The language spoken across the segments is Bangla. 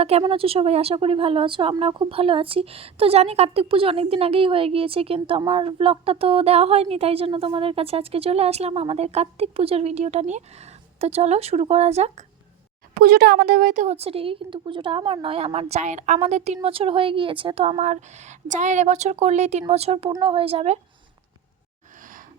বন্ধুরা, কেমন আছো সবাই? আশা করি ভালো আছো, আমরাও খুব ভালো আছি। তো জানি কার্তিক পুজো অনেক দিন আগেই হয়ে গিয়েছে, কিন্তু আমার ব্লগটা তো দেওয়া হয়নি, তাই জন্য তোমাদের কাছে আজকে চলে আসলাম আমাদের কার্তিক পুজোর ভিডিওটা নিয়ে। তো চলো শুরু করা যাক। পুজোটা আমাদের বাড়িতে হচ্ছে ঠিকই, কিন্তু পুজোটা আমার নয়, আমার জায়ের, আমাদের তিন বছর হয়ে গিয়েছে, তো আমার জায়ের এবছর করলেই তিন বছর পূর্ণ হয়ে যাবে।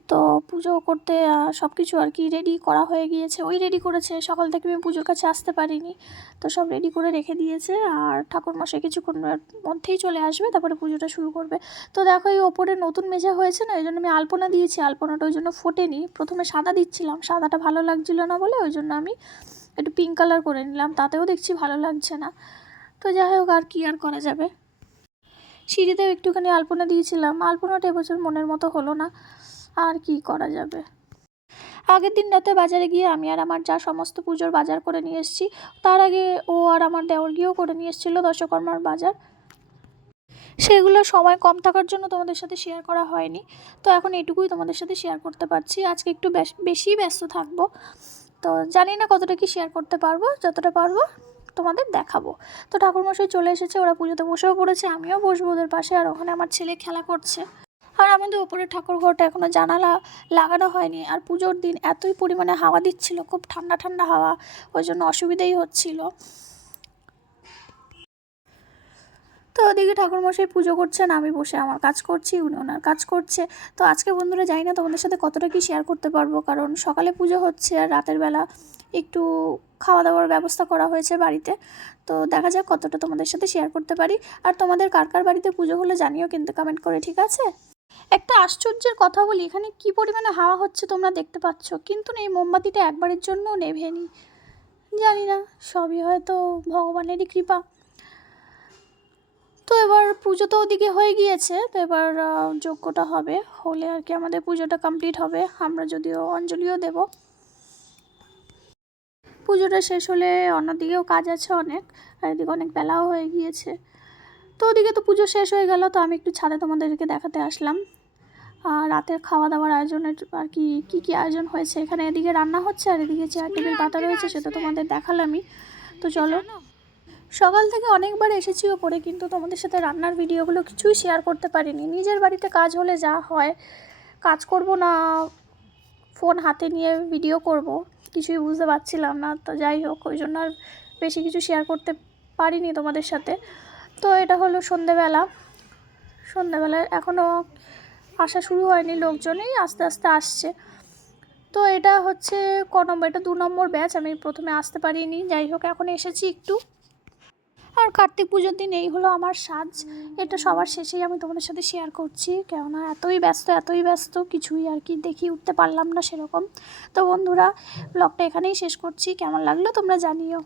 তো পুজো করতে সব কিছু আর কি রেডি করা হয়ে গিয়েছে। ওই রেডি করেছে, সকাল থেকে আমি পুজোর কাছে আসতে পারিনি। তো সব রেডি করে রেখে দিয়েছে আর ঠাকুরমশাই কিছুক্ষণের মধ্যেই চলে আসবে, তারপরে পুজোটা শুরু করবে। তো দেখো এই ওপরে নতুন মেঝে হয়েছে না ওই জন্য আমি আলপনা দিয়েছি। আলপনাটা ওই জন্য ফোটেনি, প্রথমে সাদা দিচ্ছিলাম। সাদাটা ভালো লাগছিল না বলে ওই জন্য আমি একটু পিঙ্ক কালার করে নিলাম, তাতেও দেখছি ভালো লাগছে না। তো যাই হোক, আর কি আর করা যাবে? সিঁড়িতেও একটুখানি আলপনা দিয়েছিলাম। আলপনাটা এবছর মনের মতো হলো না। আর কি করা যাবে? আগের দিন রাতে বাজারে গিয়ে আমি আর আমার যা সমস্ত পুজোর বাজার করে নিয়ে এসেছি, তার আগে ও আর আমার দেওর গিয়েও করে নিয়ে এসেছিল দশকর্মার বাজার। সেগুলো সময় কম থাকার জন্য তোমাদের সাথে শেয়ার করা হয়নি। তো এখন এটুকুই তোমাদের সাথে শেয়ার করতে পারছি। আজকে একটু বেশি ব্যস্ত থাকব। তো জানি না কতটা কি শেয়ার করতে পারব, যতটা পারব তোমাদের দেখাবো। তো ঠাকুরমশাই চলে এসেছে, ওরা পুজোতে বসেও পড়েছে, আমিও বসবো ওদের পাশে, আর ওখানে আমার ছেলে খেলা করছে। আর আমাদের ওপরে ঠাকুর ঘরটা এখনও জানালা লাগানো হয়নি। আর পুজোর দিন এতই পরিমাণে হাওয়া দিচ্ছিল, খুব ঠান্ডা ঠান্ডা হাওয়া, ওই জন্য অসুবিধেই হচ্ছিল। তো ওদিকে ঠাকুরমশাই পুজো করছেন, আমি বসে আমার কাজ করছি, উনি ওনার কাজ করছে। তো আজকে বন্ধুরা জানি না তোমাদের সাথে কতটা কি শেয়ার করতে পারব, কারণ সকালে পুজো হচ্ছে আর রাতের বেলা একটু খাওয়া দাওয়ার ব্যবস্থা করা হয়েছে বাড়িতে। তো দেখা যাক কতটা তোমাদের সাথে শেয়ার করতে পারি। আর তোমাদের কার কার বাড়িতে পুজো হলে জানিও কিন্তু কমেন্ট করে, ঠিক আছে? একটা আশ্চর্যের কথা বলি, এখানে কি পরিমাণে হাওয়া হচ্ছে তোমরা দেখতে পাচ্ছ? কিন্তু এই মোমবাতিটা একবারের জন্য নেভেনি। জানি না, সবই হয়তো ভগবানেরই কৃপা। তো এবার পুজো তো ওদিকে হয়ে গিয়েছে, তো এবার যজ্ঞটা হবে। হলে আর কি আমাদের পুজোটা কমপ্লিট হবে। আমরা যদিও অঞ্জলিও দেব। পুজোটা শেষ হলে অন্যদিকেও কাজ আছে অনেক, আর এদিকে অনেক বেলাও হয়ে গিয়েছে। তো ওদিকে তো পুজো শেষ হয়ে গেল, তো আমি একটু ছাদে তোমাদেরকে দেখাতে আসলাম। রাতের খাওয়া দাওয়ার আয়োজনের আর কি কী কী আয়োজন হয়েছে? এখানে এদিকে রান্না হচ্ছে আর এদিকে চেয়ার টেবিল পাতা রয়েছে সেটা তোমাদের দেখালামই তো চলো। সকাল থেকে অনেকবার এসেছি ওপরে কিন্তু তোমাদের সাথে রান্নার ভিডিওগুলো কিছুই শেয়ার করতে পারিনি। নিজের বাড়িতে কাজ হলে যা হয় কাজ করব না ফোন হাতে নিয়ে ভিডিও করব কিছুই বুঝতে পারছিলাম না। তো যাই হোক ওই জন্য আর বেশি কিছু শেয়ার করতে পারিনি তোমাদের সাথে। তো এটা হলো সন্ধেবেলা। সন্ধেবেলায় এখনও আসা শুরু হয়নি, লোকজনই আস্তে আস্তে আসছে। তো এটা হচ্ছে ক নম্বর, এটা দু নম্বর ব্যাচ, আমি প্রথমে আসতে পারিনি। যাই হোক, এখন এসেছি একটু। আর কার্তিক পুজোর দিন এই হলো আমার সাজ। এটা সবার শেষেই আমি তোমাদের সাথে শেয়ার করছি। কেননা এতই ব্যস্ত এতই ব্যস্ত, কিছুই আর কি দেখি উঠতে পারলাম না সেরকম। তো বন্ধুরা ব্লগটা এখানেই শেষ করছি। কেমন লাগল তোমরা জানিও।